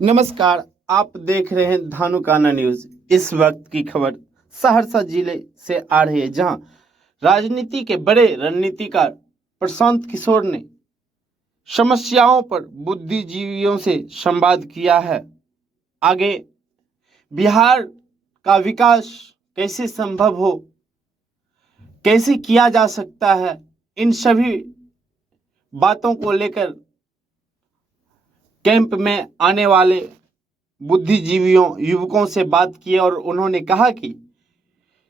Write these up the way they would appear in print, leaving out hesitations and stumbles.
नमस्कार। आप देख रहे हैं धानुकाना न्यूज। इस वक्त की खबर सहरसा जिले से आ रही है, जहां राजनीति के बड़े रणनीतिकार प्रशांत किशोर ने समस्याओं पर बुद्धिजीवियों से संवाद किया है। आगे बिहार का विकास कैसे संभव हो, कैसे किया जा सकता है, इन सभी बातों को लेकर कैंप में आने वाले बुद्धिजीवियों युवकों से बात की और उन्होंने कहा कि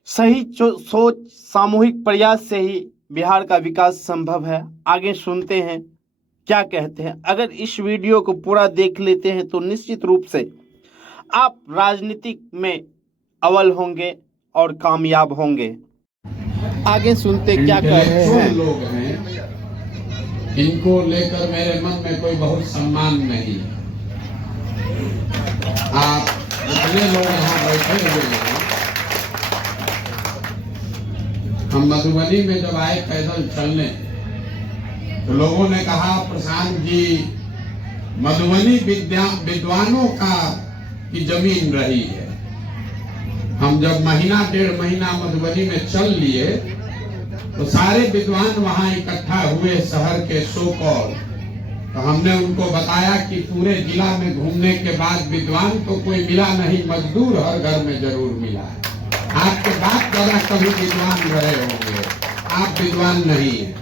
सही सोच, सामूहिक प्रयास से ही बिहार का विकास संभव है। आगे सुनते हैं क्या कहते हैं। अगर इस वीडियो को पूरा देख लेते हैं तो निश्चित रूप से आप राजनीति में अव्वल होंगे और कामयाब होंगे। आगे सुनते क्या कह रहे हैं। लोग हैं, इनको लेकर मेरे मन में कोई बहुत सम्मान नहीं। आप इतने लोग यहाँ बैठे हुए हैं। हम मधुबनी में जब आए पैदल चलने तो लोगों ने कहा, प्रशांत जी मधुबनी विद्वानों का की जमीन रही है। हम जब महीना डेढ़ महीना मधुबनी में चल लिए तो सारे विद्वान वहां इकट्ठा हुए, शहर के सो कॉल। तो हमने उनको बताया कि पूरे जिला में घूमने के बाद विद्वान तो कोई मिला नहीं, मजदूर हर घर में जरूर मिला है। आपके बाप दादा कभी विद्वान रहे होंगे, आप विद्वान नहीं है।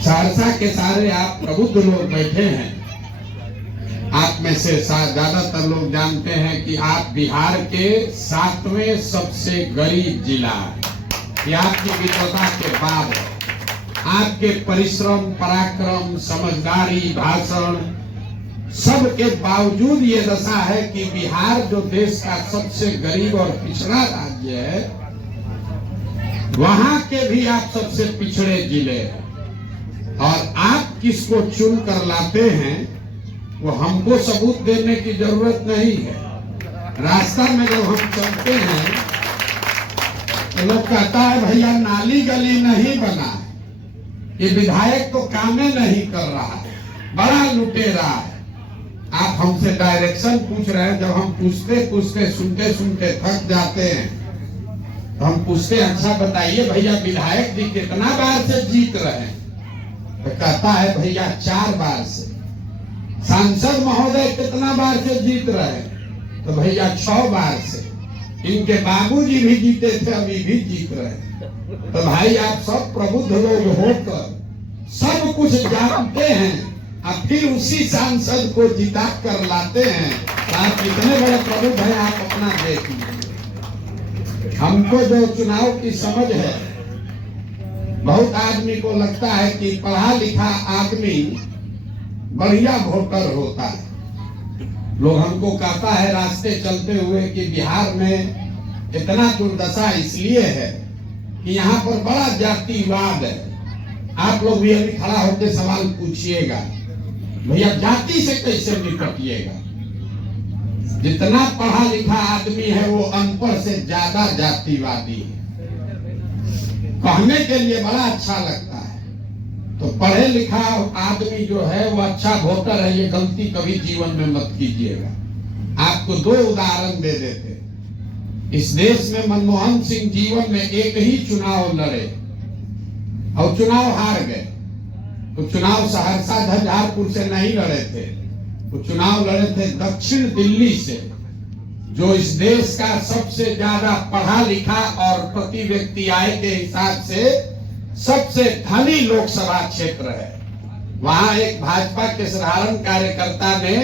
सहरसा के सारे आप प्रबुद्ध लोग बैठे हैं। आप में से ज्यादातर लोग जानते हैं कि आप बिहार के 7वें सबसे गरीब जिला है। ये आपकी विद्वता के बाद है। आपके परिश्रम, पराक्रम, समझदारी, भाषण सब के बावजूद ये दशा है कि बिहार जो देश का सबसे गरीब और पिछड़ा राज्य है, वहां के भी आप सबसे पिछड़े जिले हैं। और आप किसको चुन कर लाते हैं वो हमको सबूत देने की जरूरत नहीं है। रास्ता में जब हम चलते हैं तो लोग कहता है, भैया नाली गली नहीं बना, ये विधायक तो कामे नहीं कर रहा, बड़ा लुटेरा है। आप हमसे डायरेक्शन पूछ रहे हैं। जब हम पूछते पूछते सुनते सुनते थक जाते हैं तो हम पूछते, अच्छा बताइए भैया विधायक जी कितना बार से जीत रहे हैं? तो कहता है, भैया 4 बार से। सांसद महोदय कितना बार से जीत रहे हैं? तो भैया 6 बार से। इनके बाबूजी भी जीते थे, अभी भी जीत रहे हैं। तो भाई आप सब प्रबुद्ध लोग होकर सब कुछ जानते हैं, अब फिर उसी सांसद को जिता कर लाते हैं। आप कितने बड़े प्रबुद्ध हैं, आप अपना देख लीजिए। हमको जो चुनाव की समझ है, बहुत आदमी को लगता है कि पढ़ा लिखा आदमी बढ़िया वोटर होता है। लोग हमको कहता है रास्ते चलते हुए कि बिहार में इतना दुर्दशा इसलिए है कि यहाँ पर बड़ा जातिवाद है। आप लोग भी अभी खड़ा होकर सवाल पूछिएगा, भैया जाति से कैसे निपटिएगा? जितना पढ़ा लिखा आदमी है वो अनपढ़ से ज्यादा जातिवादी है। कहने के लिए बड़ा अच्छा लगता है। तो पढ़े लिखा आदमी जो है वो अच्छा वोटर है, ये गलती कभी जीवन में मत कीजिएगा। आपको 2 उदाहरण दे देते। इस देश में मनमोहन सिंह जीवन में एक ही चुनाव लड़े और चुनाव हार गए। तो चुनाव सहरसा झंझारपुर से नहीं लड़े थे, वो चुनाव लड़े थे दक्षिण दिल्ली से, जो इस देश का सबसे ज्यादा पढ़ा लिखा और प्रति व्यक्ति आय के हिसाब से सबसे धनी लोकसभा क्षेत्र है। वहां एक भाजपा के साधारण कार्यकर्ता ने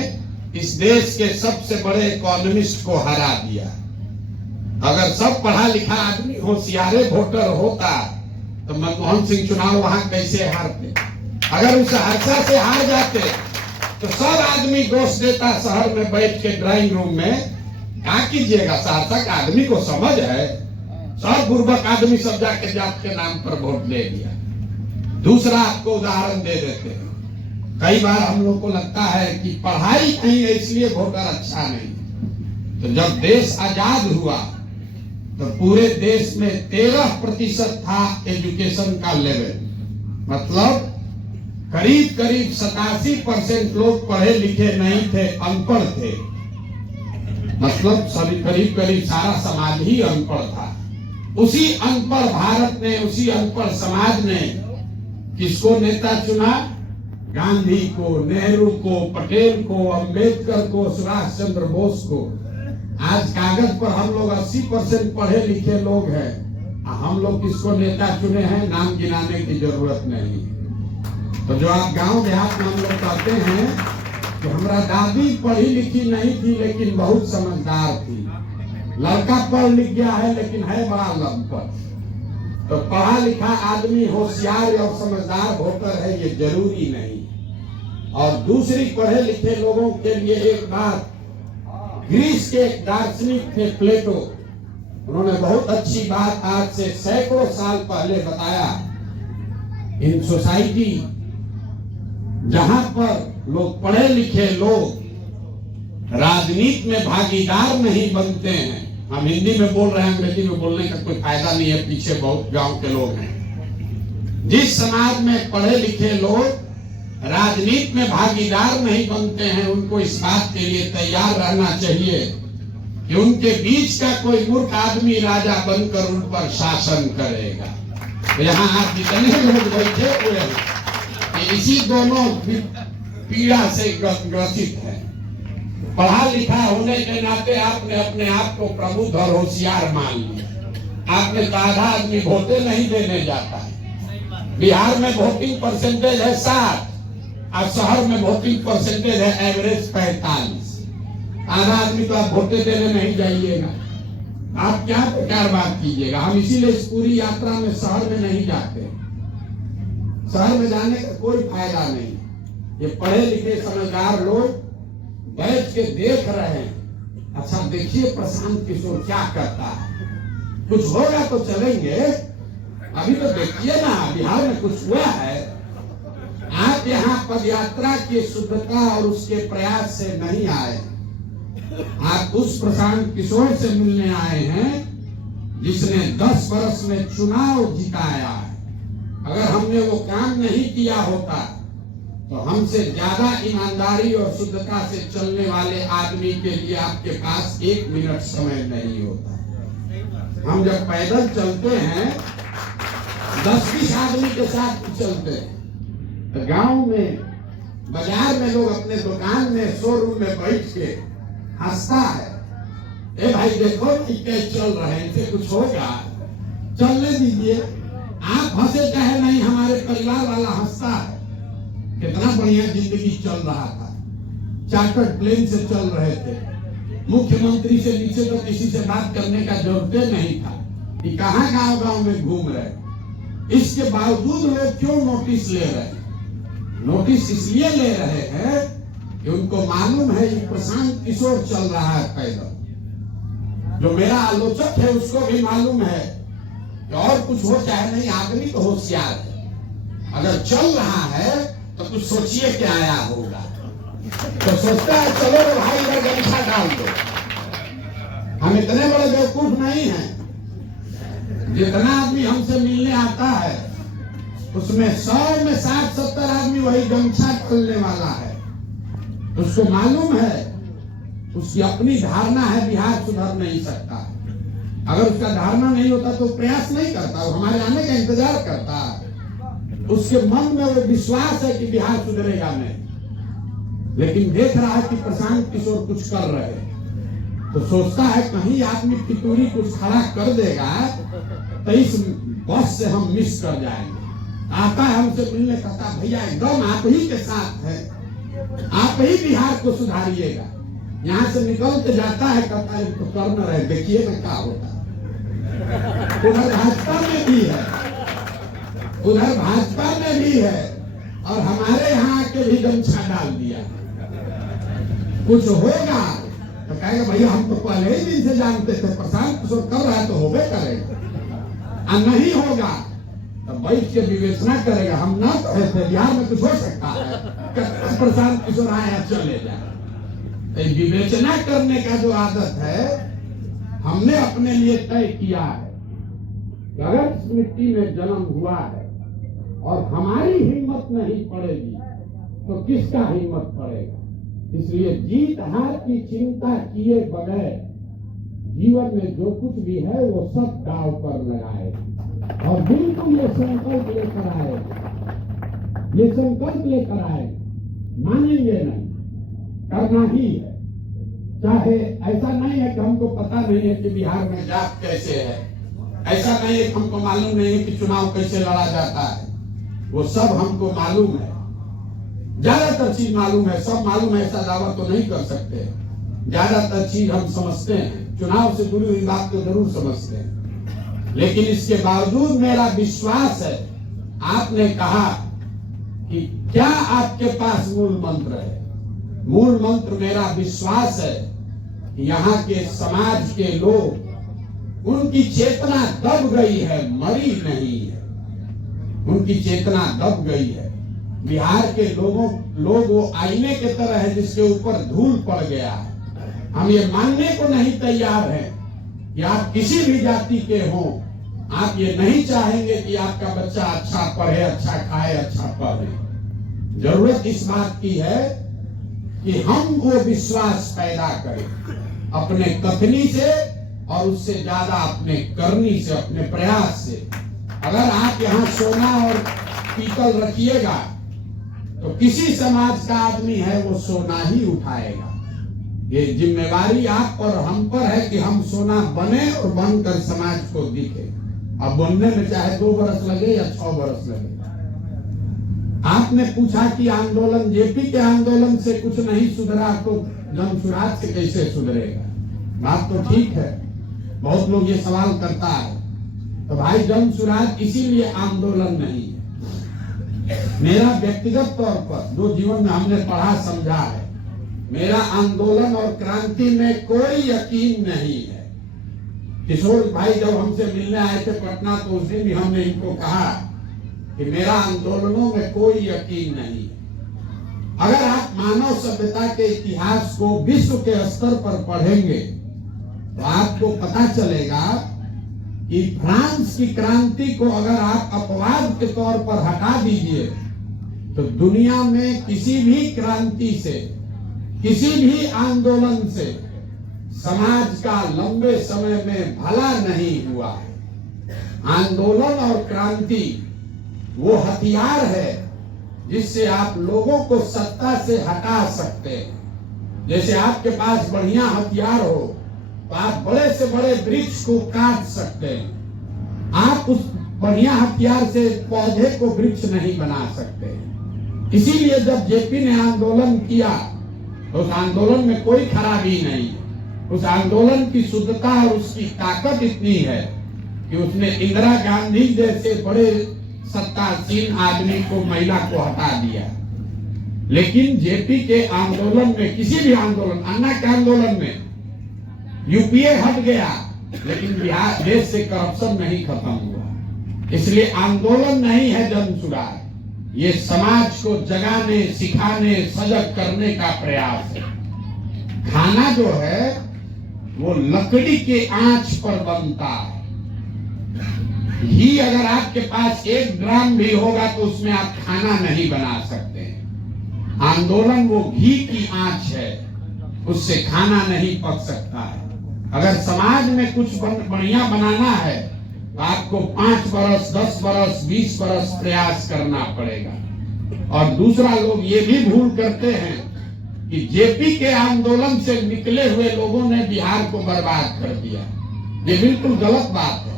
इस देश के सबसे बड़े इकोनॉमिस्ट को हरा दिया। अगर सब पढ़ा लिखा आदमी होशियारे वोटर होता तो मनमोहन सिंह चुनाव वहां कैसे हारते? अगर उस सहरसा से हार जाते तो सब आदमी दोष देता शहर में बैठ के ड्राइंग रूम में। क्या कीजिएगा, सहरसा का आदमी को समझ है, सब बुर्बक आदमी सब जाके जात के नाम पर वोट दे दिया। दूसरा आपको उदाहरण दे देते हैं। कई बार हम लोग को लगता है कि पढ़ाई नहीं है इसलिए वोटर अच्छा नहीं। तो जब देश आजाद हुआ तो पूरे देश में 13% था एजुकेशन का लेवल, मतलब करीब करीब 87% लोग पढ़े लिखे नहीं थे, अनपढ़ थे। मतलब सभी करीब करीब सारा समाज ही अनपढ़ था। उसी अनपढ़ भारत ने, उसी अनपढ़ समाज ने किसको नेता चुना? गांधी को, नेहरू को, पटेल को, अंबेडकर को, सुभाष चंद्र बोस को। आज कागज पर हम लोग 80% पढ़े लिखे लोग हैं, हम लोग किसको नेता चुने हैं? नाम गिनाने की जरूरत नहीं। तो जो आप गांव देहात में हम लोग कहते हैं कि हमारा दादी पढ़ी लिखी नहीं थी लेकिन बहुत समझदार थी, लड़का पढ़ लिख गया है लेकिन है बड़ा लंपट। तो पढ़ा लिखा आदमी होशियार और समझदार वोटर है ये जरूरी नहीं। और दूसरी, पढ़े लिखे लोगों के लिए एक बात, ग्रीस के एक दार्शनिक थे प्लेटो, उन्होंने बहुत अच्छी बात आज से सैकड़ों साल पहले बताया। इन सोसाइटी जहां पर लोग पढ़े लिखे लोग राजनीति में भागीदार नहीं बनते हैं, हम हिंदी में बोल रहे हैं, अंग्रेजी में बोलने का कोई फायदा नहीं है, पीछे बहुत गांव के लोग हैं। जिस समाज में पढ़े लिखे लोग राजनीति में भागीदार नहीं बनते हैं, उनको इस बात के लिए तैयार रहना चाहिए कि उनके बीच का कोई मूर्ख आदमी राजा बनकर उन पर शासन करेगा। तो यहाँ आप जितने लोग बैठे हुए हैं इसी दोनों पीड़ा से ग्रसित है। पढ़ा लिखा होने के नाते आपने अपने आप को प्रबुद्ध और होशियार मान लिया। आपने तो आधा आदमी वोटे नहीं देने जाता है। बिहार में वोटिंग परसेंटेज है 60 और शहर में वोटिंग परसेंटेज है एवरेज 45। आधा आदमी तो आप वोटे देने नहीं जाइएगा, आप क्या प्रकार बात कीजिएगा। हम इसीलिए इस पूरी यात्रा में शहर में नहीं जाते। शहर में जाने का कोई फायदा नहीं। ये पढ़े लिखे समझदार लोग बैठ के देख रहे हैं। अच्छा देखिए प्रशांत किशोर क्या करता है, कुछ होगा तो चलेंगे। अभी तो देखिए ना बिहार में कुछ हुआ है। आप यहाँ पदयात्रा की शुद्धता और उसके प्रयास से नहीं आए, आप उस प्रशांत किशोर से मिलने आए हैं जिसने 10 वर्ष में चुनाव जिताया है। अगर हमने वो काम नहीं किया होता तो हमसे ज्यादा ईमानदारी और शुद्धता से चलने वाले आदमी के लिए आपके पास 1 मिनट समय नहीं होता। हम जब पैदल चलते हैं 10-20 आदमी के साथ चलते हैं, तो गांव में, बाजार में लोग अपने दुकान में, शोरूम में बैठ के हंसता है, ए भाई देखो कैसे चल रहे हैं, इसे कुछ होगा, चलने दीजिए। आप हंसे चाहे नहीं, हमारे परिवार वाला हंसता है। कितना बढ़िया जिंदगी चल रहा था, चार्टर्ड प्लेन से चल रहे थे, मुख्यमंत्री से नीचे तो किसी से बात करने का जरूरत नहीं था कि कहाँ गांव गांव में घूम रहे। इसके बावजूद लोग क्यों नोटिस ले रहे हैं? नोटिस इसलिए ले रहे हैं कि उनको मालूम है कि प्रशांत किशोर चल रहा है पैदल। जो मेरा आलोचक है उसको भी मालूम है कि और कुछ हो चाहे नहीं, आदमी तो होशियार है। अगर चल रहा है तो कुछ सोचिए क्या आया होगा। तो सोचता है चलो भाई इधर गमछा डाल दो। हम इतने बड़े बेवकूफ नहीं हैं। जितना आदमी हमसे मिलने आता है उसमें 100 में 60-70 आदमी वही गमछा खोलने वाला है। उसको मालूम है, उसकी अपनी धारणा है बिहार सुधर नहीं सकता। अगर उसका धारणा नहीं होता तो प्रयास नहीं करता, वो हमारे आने का इंतजार करता। उसके मन में वो विश्वास है कि बिहार सुधरेगा नहीं, लेकिन देख रहा है कि प्रशांत किशोर कुछ कर रहे हैं तो सोचता है कहीं आदमी फितूरी कुछ खड़ा कर देगा तो इस बस से हम मिस कर जाएंगे। आता है हमसे मिलने, कहता भैया एकदम आप ही के साथ है, आप ही बिहार को सुधारिएगा। यहाँ से निकल के जाता है, कहता है तो कर न रहे, देखिए ना क्या होता है। उधर भाजपा में भी है, उधर भाजपा में भी है, और हमारे यहाँ के भी गमछा डाल दिया। कुछ होगा तो कहेगा भैया हम तो पहले ही दिन से जानते थे प्रशांत किशोर कर रहा है तो होबे करेगा। और नहीं होगा तो बैठ के विवेचना करेगा, हम ना कहे थे बिहार में कुछ हो सकता है, प्रशांत किशोर आया चले जाए। विवेचना करने का जो आदत है हमने अपने लिए तय किया है। अगर इस मिट्टी में जन्म हुआ है और हमारी हिम्मत नहीं पड़ेगी तो किसका हिम्मत पड़ेगा। इसलिए जीत हार की चिंता किए बगैर जीवन में जो कुछ भी है वो सब दांव पर लगाए और बिल्कुल ये संकल्प लेकर आए, ये संकल्प लेकर आए, मानेंगे नहीं, करना ही है। चाहे ऐसा नहीं है कि हमको पता नहीं है कि बिहार में जात कैसे है, ऐसा नहीं है कि हमको मालूम नहीं है कि चुनाव कैसे लड़ा जाता है, वो सब हमको मालूम है। ज्यादातर चीज मालूम है, सब मालूम है ऐसा दावा तो नहीं कर सकते। ज्यादातर चीज हम समझते हैं, चुनाव से जुड़ी हुई बात तो जरूर समझते हैं, लेकिन इसके बावजूद मेरा विश्वास है। आपने कहा कि क्या आपके पास मूल मंत्र है? मूल मंत्र मेरा विश्वास है कि यहाँ के समाज के लोग, उनकी चेतना दब गई है, मरी नहीं है, उनकी चेतना दब गई है। बिहार के लोग वो आईने के तरह है जिसके ऊपर धूल पड़ गया है। हम ये मानने को नहीं तैयार हैं कि आप किसी भी जाति के हों, आप ये नहीं चाहेंगे कि आपका बच्चा अच्छा पढ़े, अच्छा खाए, अच्छा पढ़े। जरूरत इस बात की है कि हम वो विश्वास पैदा करें अपने कथनी से और उससे ज्यादा अपने करनी से, अपने प्रयास से। अगर आप यहाँ सोना और पीतल रखिएगा तो किसी समाज का आदमी है वो सोना ही उठाएगा। ये जिम्मेवारी आप और हम पर है कि हम सोना बने और बनकर समाज को दिखे। अब बनने में चाहे 2 बरस लगे या 6 बरस लगे। आपने पूछा कि आंदोलन, जेपी के आंदोलन से कुछ नहीं सुधरा तो जनसुराज से कैसे सुधरेगा? बात तो ठीक है, बहुत लोग ये सवाल करता है। तो भाई जनसुराज इसीलिए आंदोलन नहीं है। मेरा व्यक्तिगत तौर पर जो जीवन में हमने पढ़ा समझा है, मेरा आंदोलन और क्रांति में कोई यकीन नहीं है। किशोर भाई जब हमसे मिलने आए थे पटना तो उस दिन भी हमने इनको कहा कि मेरा आंदोलनों में कोई यकीन नहीं है। अगर आप मानव सभ्यता के इतिहास को विश्व के स्तर पर पढ़ेंगे तो आपको पता चलेगा कि फ्रांस की क्रांति को अगर आप अपवाद के तौर पर हटा दीजिए तो दुनिया में किसी भी क्रांति से, किसी भी आंदोलन से समाज का लंबे समय में भला नहीं हुआ है। आंदोलन और क्रांति वो हथियार है जिससे आप लोगों को सत्ता से हटा सकते हैं। जैसे आपके पास बढ़िया हथियार हो तो आप बड़े से बड़े वृक्ष को काट सकते हैं। आप उस बढ़िया हथियार से पौधे को वृक्ष नहीं बना सकते। इसीलिए जब जेपी ने आंदोलन किया तो उस आंदोलन में कोई खराबी नहीं है। उस आंदोलन की शुद्धता और उसकी ताकत इतनी है कि उसने इंदिरा गांधी जैसे बड़े सत्तासीन आदमी को, महिला को हटा दिया। लेकिन जेपी के आंदोलन में, किसी भी आंदोलन, अन्ना के आंदोलन में यूपीए हट गया लेकिन बिहार देश से करप्शन नहीं खत्म हुआ। इसलिए आंदोलन नहीं है जनसुराज, ये समाज को जगाने, सिखाने, सजग करने का प्रयास है। खाना जो है वो लकड़ी के आंच पर बनता है। घी अगर आपके पास 1 ग्राम भी होगा तो उसमें आप खाना नहीं बना सकते। आंदोलन वो घी की आंच है, उससे खाना नहीं पक सकता है। अगर समाज में कुछ बढ़िया बनाना है तो आपको 5 बरस, 10 बरस, 20 बरस प्रयास करना पड़ेगा। और दूसरा, लोग ये भी भूल करते हैं कि जेपी के आंदोलन से निकले हुए लोगों ने बिहार को बर्बाद कर दिया। ये बिल्कुल गलत बात है।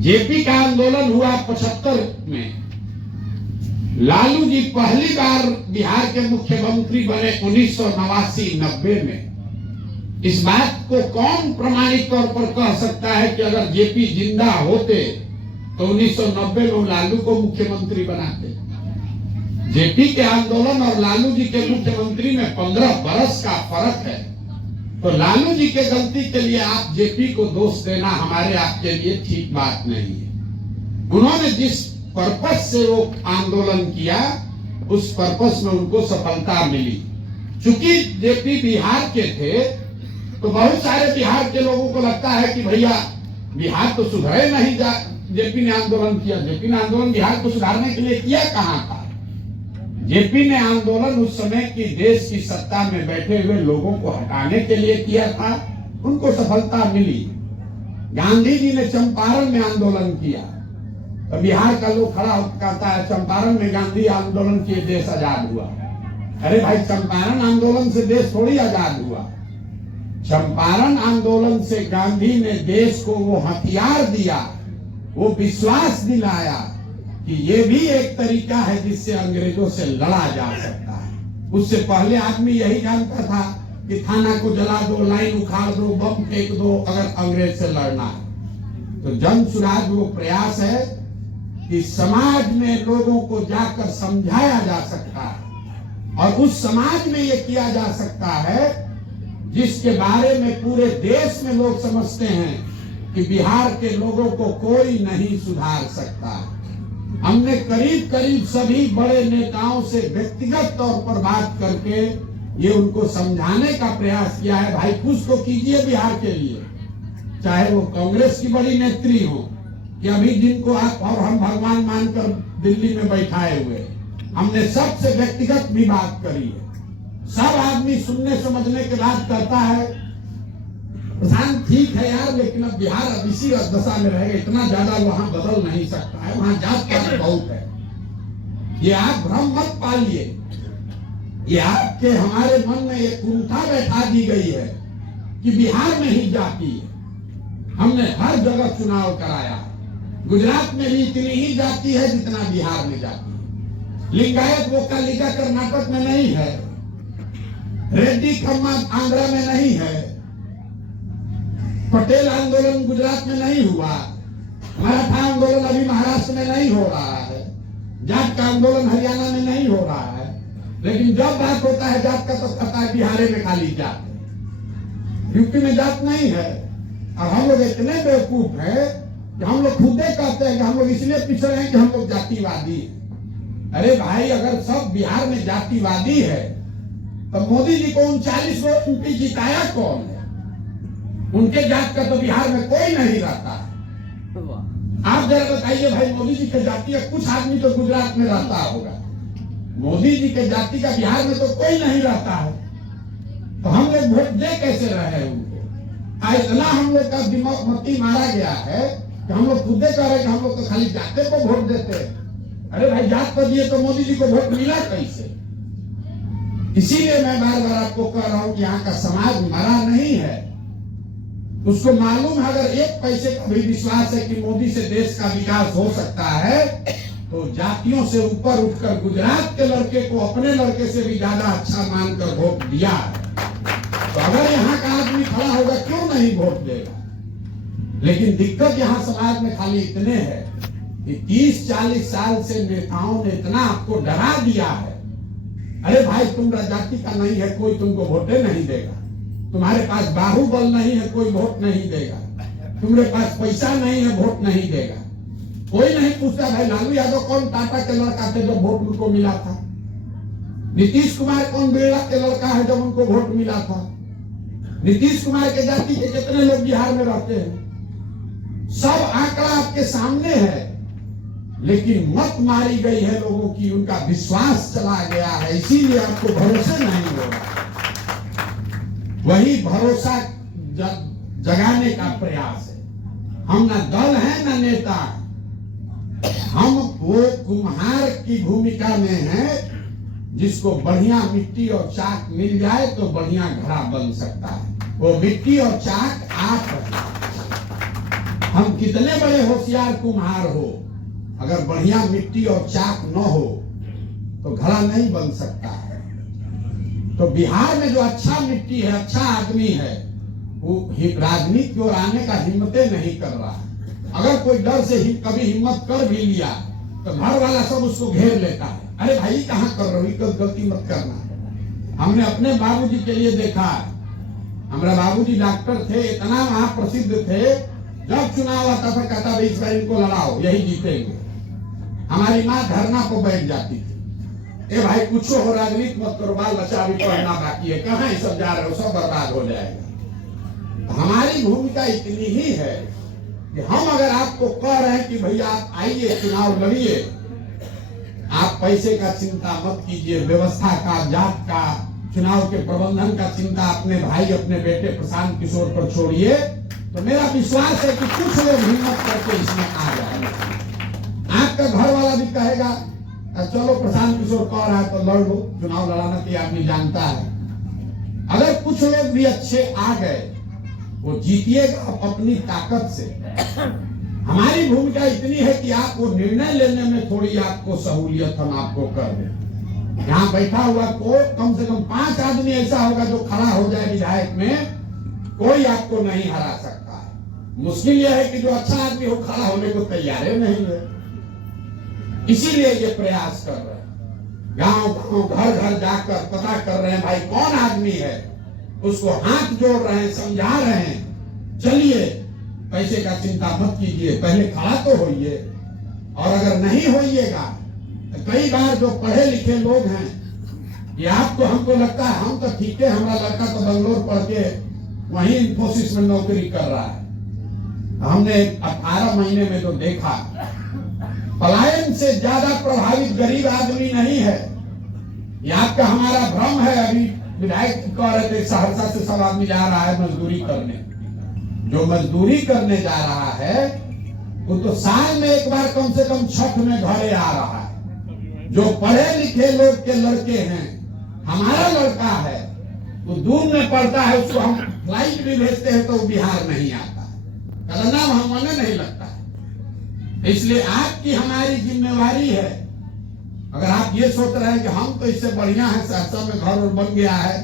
जेपी का आंदोलन हुआ 75 में। लालू जी पहली बार बिहार के मुख्यमंत्री बने 1989-90 में। इस बात को कौन प्रमाणिक तौर पर कह सकता है कि अगर जेपी जिंदा होते तो 1990 में लालू को मुख्यमंत्री बनाते? जेपी के आंदोलन और लालू जी के मुख्यमंत्री में 15 बरस का फर्क है। तो लालू जी के गलती के लिए आप जेपी को दोष देना हमारे आपके लिए ठीक बात नहीं है। उन्होंने जिस पर्पस से वो आंदोलन किया उस पर्पस में उनको सफलता मिली। चूंकि जेपी बिहार के थे तो बहुत सारे बिहार के लोगों को लगता है कि भैया बिहार तो सुधरे नहीं जेपी ने आंदोलन किया। जेपी ने आंदोलन बिहार को सुधारने के लिए किया कहां था? जेपी ने आंदोलन उस समय की देश की सत्ता में बैठे हुए लोगों को हटाने के लिए किया था, उनको सफलता मिली। गांधी जी ने चंपारण में आंदोलन किया, तो बिहार का लोग खड़ा होकर कहता है चंपारण में गांधी आंदोलन किए देश आजाद हुआ। अरे भाई, चंपारण आंदोलन से देश थोड़ी आजाद हुआ। चंपारण आंदोलन से गांधी ने देश को वो हथियार दिया, वो विश्वास दिलाया कि ये भी एक तरीका है जिससे अंग्रेजों से लड़ा जा सकता है। उससे पहले आदमी यही जानता था कि थाना को जला दो, लाइन उखाड़ दो, बम फेंक दो अगर अंग्रेज से लड़ना है। तो जन सुराज वो प्रयास है कि समाज में लोगों को जाकर समझाया जा सकता है, और उस समाज में ये किया जा सकता है जिसके बारे में पूरे देश में लोग समझते हैं कि बिहार के लोगों को कोई नहीं सुधार सकता। हमने करीब करीब सभी बड़े नेताओं से व्यक्तिगत तौर पर बात करके ये उनको समझाने का प्रयास किया है, भाई कुछ तो कीजिए बिहार के लिए। चाहे वो कांग्रेस की बड़ी नेत्री हो कि अभी जिनको आप और हम भगवान मानकर दिल्ली में बैठाए हुए, हमने सबसे व्यक्तिगत भी बात करी है। सब आदमी सुनने समझने के बाद कहता है प्रधान ठीक है यार, लेकिन अब बिहार अब इसी दशा में रहेगा, इतना ज्यादा वहां बदल नहीं सकता है, वहां जात पात बहुत है। ये आप भ्रम मत पालिए, ये आपके हमारे मन में एक कुंठा बैठा दी गई है कि बिहार में ही जाति है। हमने हर जगह चुनाव कराया, गुजरात में भी इतनी ही जाति है जितना बिहार में जाति है। लिंगायत वोका लीगा कर्नाटक में नहीं है, रेड्डी खम्मा आंध्रा में नहीं है, पटेल आंदोलन गुजरात में नहीं हुआ, मराठा आंदोलन अभी महाराष्ट्र में नहीं हो रहा है, जाट का आंदोलन हरियाणा में नहीं हो रहा है। लेकिन जब बात होता है जात का तो कहता है बिहार में खाली जात है, यूपी में जात नहीं है। और हम लोग इतने बेवकूफ हैं कि हम लोग खुदे कहते हैं कि हम लोग इसलिए पिछड़े हैं कि हम लोग जातिवादी हैं। अरे भाई, अगर सब बिहार में जातिवादी है तो मोदी जी को 39 वोट एमपी जिताया कौन है? उनके जात का तो बिहार में कोई नहीं रहता है। आप जरा बताइए भाई, मोदी जी के जाति का कुछ आदमी तो गुजरात में रहता होगा, मोदी जी के जाति का बिहार में तो कोई नहीं रहता है। तो हम लोग वोट दे कैसे रहे उनको? इतना हम लोग का दिमाग मती मारा गया है कि हम लोग खुदे कह रहे कि हम लोग तो खाली जाते को वोट देते हैं। अरे भाई, जात को दिए तो मोदी जी को वोट मिला कैसे? इसीलिए मैं बार बार आपको कह रहा हूं कि यहाँ का समाज मरा नहीं है। उसको मालूम है अगर एक पैसे का भी विश्वास है कि मोदी से देश का विकास हो सकता है तो जातियों से ऊपर उठकर गुजरात के लड़के को अपने लड़के से भी ज्यादा अच्छा मानकर वोट दिया है। तो अगर यहाँ का आदमी खड़ा होगा क्यों नहीं वोट देगा? लेकिन दिक्कत यहाँ समाज में खाली इतने है कि 30-40 साल से नेताओं ने इतना आपको डरा दिया है, अरे भाई तुम जाति का नहीं है, कोई तुमको वोटे नहीं देगा, तुम्हारे पास बाहुबल नहीं है, कोई वोट नहीं देगा, तुम्हारे पास पैसा नहीं है, वोट नहीं देगा। कोई नहीं पूछता भाई लालू यादव कौन टाटा के लड़का थे जब वोट उनको मिला था, नीतीश कुमार कौन बिरला के लड़का है जब उनको वोट मिला था। नीतीश कुमार के जाति के कितने लोग बिहार में रहते हैं, सब आंकड़ा आपके सामने है। लेकिन मत मारी गई है लोगों की, उनका विश्वास चला गया है, इसीलिए आपको भरोसे नहीं हो रहा। वही भरोसा जगाने का प्रयास है। हम ना दल है ना नेता है, हम वो कुम्हार की भूमिका में है जिसको बढ़िया मिट्टी और चाक मिल जाए तो बढ़िया घड़ा बन सकता है। वो मिट्टी और चाक आप हैं। हम कितने बड़े होशियार कुम्हार हो, अगर बढ़िया मिट्टी और चाक न हो तो घड़ा नहीं बन सकता है। तो बिहार में जो अच्छा मिट्टी है, अच्छा आदमी है, वो राजनीति की ओर आने का हिम्मतें नहीं कर रहा है। अगर कोई डर से कभी हिम्मत कर भी लिया तो घर वाला सब उसको घेर लेता है, अरे भाई कहाँ कर रहे हो, गलती मत करना। हमने अपने बाबूजी के लिए देखा, हमारा बाबूजी डॉक्टर थे, इतना वहां प्रसिद्ध थे, जब चुनाव आता था कहता भाई इस बार इनको लड़ाओ, यही जीतेंगे। हमारी माँ धरना पर बैठ जाती थी, ए भाई कुछ हो, राजनीति मत करो, बाल बच्चा अभी पढ़ना बाकी है, कहाँ सब जा रहे हो, सब बर्बाद हो जाएगा। हमारी भूमिका इतनी ही है कि हम अगर आपको कह रहे हैं कि भैया आप आइए चुनाव लड़िए, आप पैसे का चिंता मत कीजिए, व्यवस्था का, जात का, चुनाव के प्रबंधन का चिंता अपने भाई अपने बेटे प्रशांत किशोर पर छोड़िए, तो मेरा विश्वास है कि कुछ लोग हिम्मत करके इसमें आ जाएंगे। आपका घर वाला भी कहेगा चलो प्रशांत किशोर कह रहा है तो लड़ लो, चुनाव लड़ाना तो आदमी जानता है। अगर कुछ लोग भी अच्छे आ गए, वो जीतिएगा अपनी ताकत से। हमारी भूमिका इतनी है कि आप वो निर्णय लेने में थोड़ी आपको सहूलियत हम आपको कर दें। यहाँ बैठा हुआ को कम से कम 5 आदमी ऐसा होगा जो खड़ा हो जाए विधायक में, कोई आपको नहीं हरा सकता है। मुश्किल यह है कि जो अच्छा आदमी हो खड़ा होने को तैयार नहीं है। इसीलिए ये प्रयास कर रहे हैं, गांव गांव घर घर जाकर पता कर रहे हैं भाई कौन आदमी है, उसको हाथ जोड़ रहे हैं, समझा रहे हैं चलिए पैसे का चिंता मत कीजिए, पहले खड़ा तो होइए। और अगर नहीं होइएगा तो कई बार जो पढ़े लिखे लोग हैं, ये आपको हमको लगता है हम तो ठीक है, हमारा लड़का तो बंगलोर पढ़ के वहीं इन्फोसिस में नौकरी कर रहा है। हमने 18 महीने में तो देखा, पलायन से ज्यादा प्रभावित गरीब आदमी नहीं है। ये आपका हमारा भ्रम है। अभी विधायक कह रहे थे सहरसा से सब आदमी जा रहा है मजदूरी करने। जो मजदूरी करने जा रहा है वो तो साल में एक बार कम से कम छठ में घरे आ रहा है। जो पढ़े लिखे लोग के लड़के हैं, हमारा लड़का है, वो दूर में पढ़ता है, उसको हम फ्लाइट भी भेजते हैं तो वो बिहार नहीं आता है, कहना हम मन नहीं लगता है। इसलिए आपकी हमारी जिम्मेवारी है। अगर आप ये सोच रहे हैं कि हम तो इससे बढ़िया है, सहरसा में घर और बन गया है,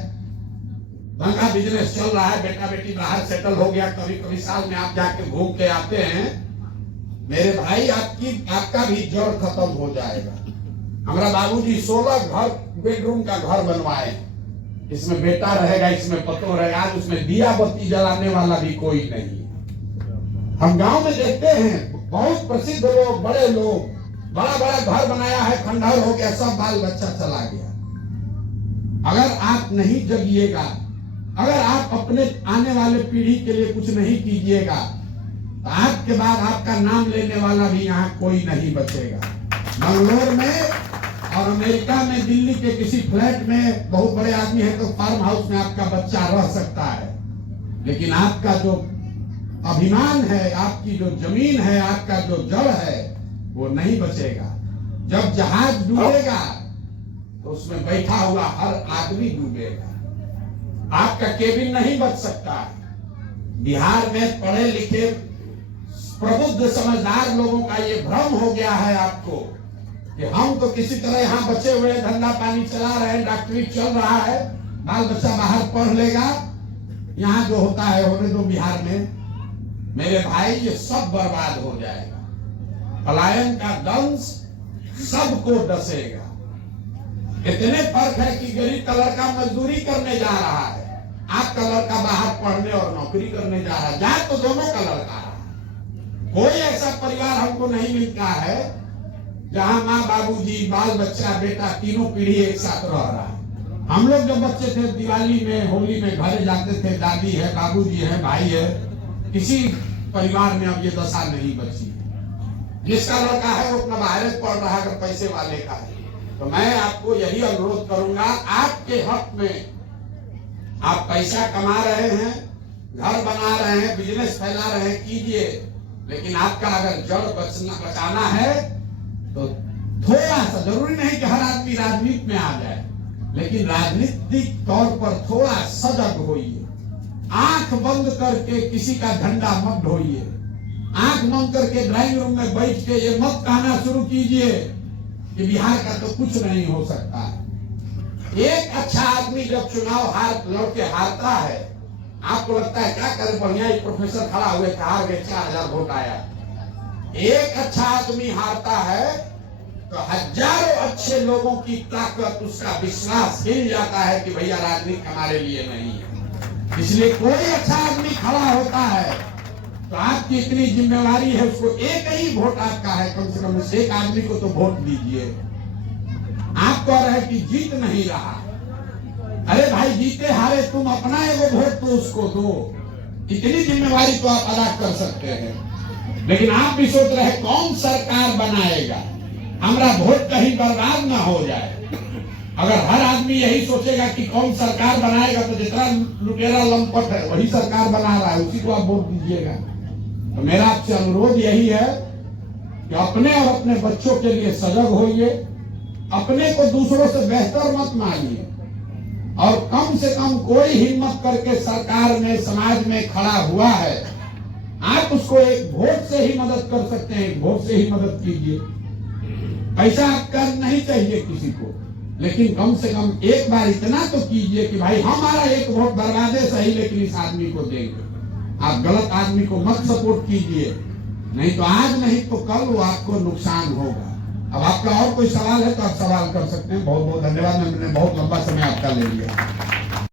महंगा बिजनेस चल रहा है, बेटा बेटी बाहर सेटल हो गया, कभी कभी साल में आप जाके घूम के आते हैं, मेरे भाई आपका भी जड़ खत्म हो जाएगा। हमारा बाबूजी 16 घर बेडरूम का घर बनवाए, इसमें बेटा रहेगा, इसमें पतो रहेगा। आज उसमें दिया बत्ती जलाने वाला भी कोई नहीं। हम गांव में देखते हैं बहुत प्रसिद्ध लोग, बड़े लोग, बड़ा बड़ा घर बनाया है, खंडहर हो गया, सब बाल बच्चा चला गया। अगर आप नहीं जगिएगा, अगर आप अपने आने वाले पीढ़ी के लिए कुछ नहीं कीजिएगा, तो आपके बाद आपका नाम लेने वाला भी यहाँ कोई नहीं बचेगा। बंगलोर में और अमेरिका में, दिल्ली के किसी फ्लैट में बहुत बड़े आदमी है तो फार्म हाउस में आपका बच्चा रह सकता है, लेकिन आपका जो अभिमान है, आपकी जो जमीन है, आपका जो जड़ है, वो नहीं बचेगा। जब जहाज डूबेगा तो उसमें बैठा हुआ हर आदमी डूबेगा, आपका केबिन नहीं बच सकता। बिहार में पढ़े लिखे प्रबुद्ध समझदार लोगों का ये भ्रम हो गया है आपको कि हम तो किसी तरह यहाँ बचे हुए धंधा पानी चला रहे हैं, डॉक्टरी चल रहा है, बाल बच्चा बाहर पढ़ लेगा, यहाँ जो होता है होने दो बिहार में। मेरे भाई ये सब बर्बाद हो जाएगा। पलायन का दंश सबको डसेगा। इतने फर्क है कि गरीब का लड़का मजदूरी करने जा रहा है, आपका लड़का बाहर पढ़ने और नौकरी करने जा रहा है, जाए तो दोनों का लड़का है। कोई ऐसा परिवार हमको नहीं मिलता है जहां माँ बाबूजी बाल बच्चा बेटा तीनों पीढ़ी एक साथ रह रहा है। हम लोग जब बच्चे थे दिवाली में होली में घर जाते थे, दादी है बाबूजी है भाई है, किसी परिवार में अब ये दशा नहीं बची। जिसका लड़का है वो अपना बाहर पढ़ रहा है, अगर पैसे वाले का है तो मैं आपको यही अनुरोध करूंगा, आपके हक में आप पैसा कमा रहे हैं, घर बना रहे हैं, बिजनेस फैला रहे हैं, कीजिए, लेकिन आपका अगर जड़ बचाना है तो थोड़ा सा, जरूरी नहीं कि हर आदमी राजनीति में आ जाए, लेकिन राजनीतिक तौर पर थोड़ा सजग होइए। आंख बंद करके किसी का झंडा मत ढोइए, आंख बंद करके ड्राइंग रूम में बैठ के ये मत कहना शुरू कीजिए कि बिहार का तो कुछ नहीं हो सकता। एक अच्छा आदमी जब चुनाव लड़ के हारता है, आपको लगता है क्या करे, बढ़िया एक प्रोफेसर खड़ा हुए हार गए, 4000 वोट आया। एक अच्छा आदमी हारता है तो हजारों अच्छे लोगों की ताकत, उसका विश्वास हिल जाता है कि भैया राजनीति हमारे लिए नहीं है। इसलिए कोई अच्छा आदमी खड़ा होता है तो आपकी इतनी जिम्मेवारी है, उसको एक ही वोट आपका है, कम से कम उस एक आदमी को तो वोट दीजिए। आप कह रहे कि जीत नहीं रहा, अरे भाई जीते हारे तुम अपना एगो वोट तो उसको दो, इतनी जिम्मेवारी तो आप अदा कर सकते हैं। लेकिन आप भी सोच रहे हैं कौन सरकार बनाएगा, हमारा वोट कहीं बर्बाद ना हो जाए। अगर हर आदमी यही सोचेगा कि कौन सरकार बनाएगा, तो जितना लुटेरा लंपट है वही सरकार बना रहा है, उसी को आप वोट दीजिएगा। तो मेरा आपसे अनुरोध यही है कि अपने और अपने बच्चों के लिए सजग होइए, अपने को दूसरों से बेहतर मत मानिए, और कम से कम कोई हिम्मत करके सरकार में, समाज में खड़ा हुआ है, आप उसको एक वोट से ही मदद कर सकते हैं, एक वोट से ही मदद कीजिए। पैसा आपका नहीं चाहिए किसी को, लेकिन कम से कम एक बार इतना तो कीजिए कि भाई हमारा एक वोट बर्बादे सही, लेकिन इस आदमी को देंगे। आप गलत आदमी को मत सपोर्ट कीजिए, नहीं तो आज नहीं तो कल वो आपको नुकसान होगा। अब आपका और कोई सवाल है तो आप सवाल कर सकते हैं। बहुत बहुत धन्यवाद, मैंने बहुत लंबा समय आपका ले लिया।